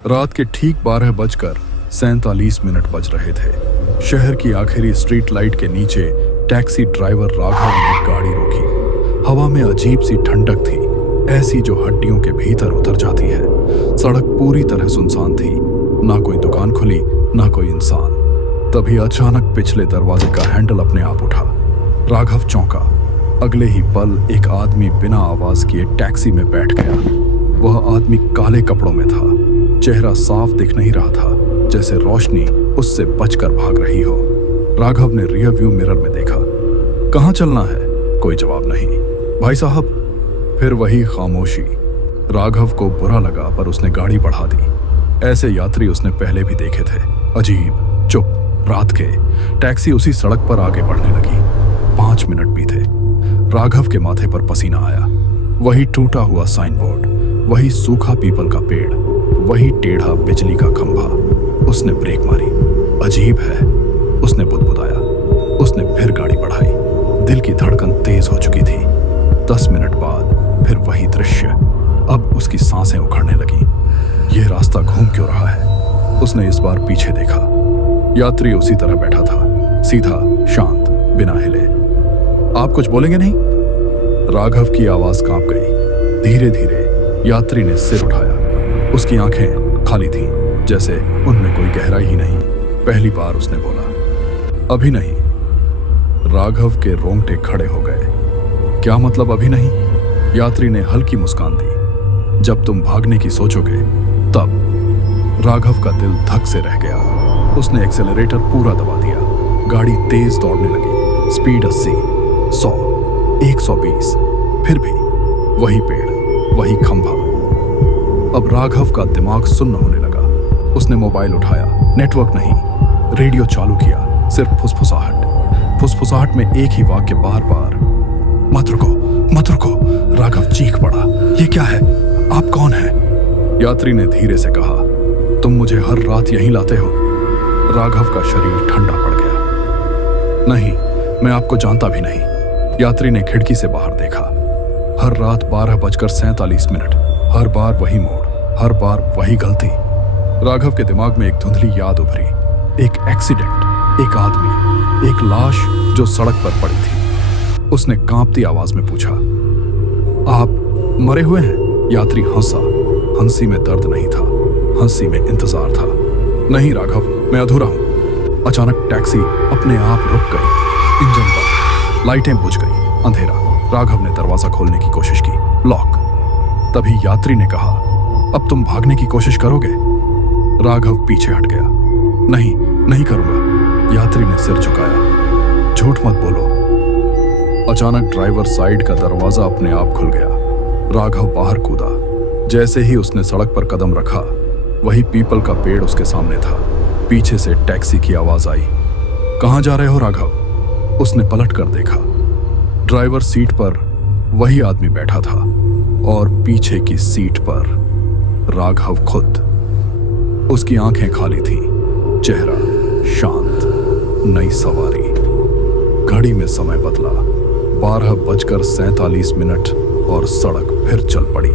रात के ठीक 12:47 बज रहे थे। शहर की आखिरी स्ट्रीट लाइट के नीचे टैक्सी ड्राइवर राघव ने गाड़ी रोकी। हवा में अजीब सी ठंडक थी, ऐसी जो हड्डियों के भीतर उतर जाती है। सड़क पूरी तरह सुनसान थी, ना कोई दुकान खुली ना कोई इंसान। तभी अचानक पिछले दरवाजे का हैंडल अपने आप उठा। राघव चौंका। अगले ही पल एक आदमी बिना आवाज किए टैक्सी में बैठ गया। वह आदमी काले कपड़ों में था, चेहरा साफ दिख नहीं रहा था, जैसे रोशनी उससे बचकर भाग रही हो। राघव ने रियर व्यू मिरर में देखा। कहाँ चलना है? कोई जवाब नहीं। भाई साहब? फिर वही खामोशी। राघव को बुरा लगा पर उसने गाड़ी बढ़ा दी। ऐसे यात्री उसने पहले भी देखे थे, अजीब, चुप, रात के। टैक्सी उसी सड़क पर आगे बढ़ने लगी। 5 मिनट बीते। राघव के माथे पर पसीना आया। वही टूटा हुआ साइन बोर्ड, वही सूखा पीपल का पेड़, वही टेढ़ा बिजली का खंभा। उसने ब्रेक मारी। अजीब है, उसने बुदबुदाया। उसने फिर गाड़ी बढ़ाई। दिल की धड़कन तेज हो चुकी थी। 10 मिनट बाद फिर वही दृश्य। अब उसकी सांसें उखड़ने लगी। यह रास्ता घूम क्यों रहा है? उसने इस बार पीछे देखा। यात्री उसी तरह बैठा था, सीधा, शांत, बिना हिले। आप कुछ बोलेंगे नहीं? राघव की आवाज कांप गई। धीरे धीरे यात्री ने सिर उठाया। उसकी आंखें खाली थीं, जैसे उनमें कोई गहराई ही नहीं। पहली बार उसने बोला, अभी नहीं। राघव के रोंगटे खड़े हो गए। क्या मतलब अभी नहीं? यात्री ने हल्की मुस्कान दी। जब तुम भागने की सोचोगे तब। राघव का दिल धक से रह गया। उसने एक्सेलरेटर पूरा दबा दिया। गाड़ी तेज दौड़ने लगी। स्पीड 80, 100, 120। फिर भी वही पेड़, वही खंभा। अब राघव का दिमाग सुन्न होने लगा। उसने मोबाइल उठाया। नेटवर्क नहीं। रेडियो चालू किया। सिर्फ फुसफुसाहट। फुसफुसाहट में एक ही वाक्य बार बार, मत रुको, मत रुको। राघव चीख पड़ा। ये क्या है? आप कौन हैं? यात्री ने धीरे से कहा, तुम मुझे हर रात यहीं लाते हो। राघव का शरीर ठंडा पड़ गया। नहीं, मैं आपको जानता भी नहीं। यात्री ने खिड़की से बाहर देखा। हर रात 12:47। हर बार वही मोड़, हर बार वही गलती। राघव के दिमाग में एक धुंधली याद उभरी। एक एक्सीडेंट, एक आदमी, एक लाश जो सड़क पर पड़ी थी। उसने कांपती आवाज में पूछा, आप मरे हुए हैं? यात्री हंसा। हंसी में दर्द नहीं था, हंसी में इंतजार था। नहीं राघव, मैं अधूरा हूं। अचानक टैक्सी अपने आप रुक गई। इंजन बंद, लाइटें बुझ गई, अंधेरा। राघव ने दरवाजा खोलने की कोशिश की, लॉक। तभी यात्री ने कहा, अब तुम भागने की कोशिश करोगे? राघव पीछे हट गया। नहीं, नहीं करूंगा। यात्री ने सिर झुकाया। झूठ मत बोलो। अचानक ड्राइवर साइड का दरवाजा अपने आप खुल गया। राघव बाहर कूदा। जैसे ही उसने सड़क पर कदम रखा, वही पीपल का पेड़ उसके सामने था। पीछे से टैक्सी की आवाज आई, कहां जा रहे हो राघव? उसने पलट कर देखा। ड्राइवर सीट पर वही आदमी बैठा था और पीछे की सीट पर राघव खुद। उसकी आंखें खाली थीं, चेहरा शांत। नई सवारी। घड़ी में समय बदला। 12:47 और सड़क फिर चल पड़ी।